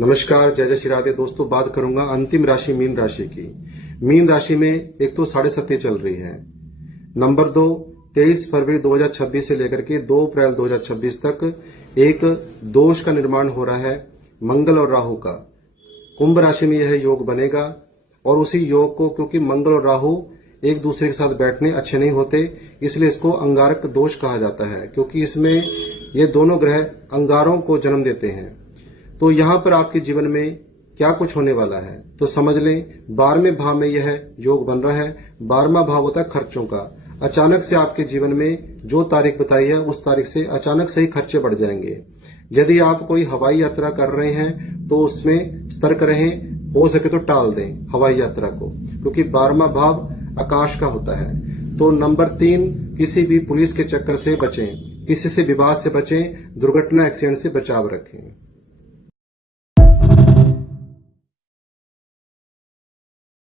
नमस्कार, जय जय श्री राधे। दोस्तों, बात करूंगा अंतिम राशि मीन राशि की। मीन राशि में एक तो 7.5 चल रही है। नंबर 2, 23 फरवरी 2026 से लेकर के 2 अप्रैल 2026 तक एक दोष का निर्माण हो रहा है मंगल और राहु का। कुंभ राशि में यह योग बनेगा और उसी योग को, क्योंकि मंगल और राहु एक दूसरे के साथ बैठने अच्छे नहीं होते, इसलिए इसको अंगारक दोष कहा जाता है, क्योंकि इसमें ये दोनों ग्रह अंगारों को जन्म देते हैं। तो यहां पर आपके जीवन में क्या कुछ होने वाला है तो समझ लें। 12वें भाव में यह योग बन रहा है। 12वां भाव होता है खर्चों का। अचानक से आपके जीवन में जो तारीख बताई है उस तारीख से अचानक से ही खर्चे बढ़ जाएंगे। यदि आप कोई हवाई यात्रा कर रहे हैं तो उसमें सतर्क रहें, हो सके तो टाल दें हवाई यात्रा को, क्योंकि 12वां भाव आकाश का होता है। तो नंबर 3, किसी भी पुलिस के चक्कर से बचें, किसी से विवाद से बचें, दुर्घटना एक्सीडेंट से बचाव रखें।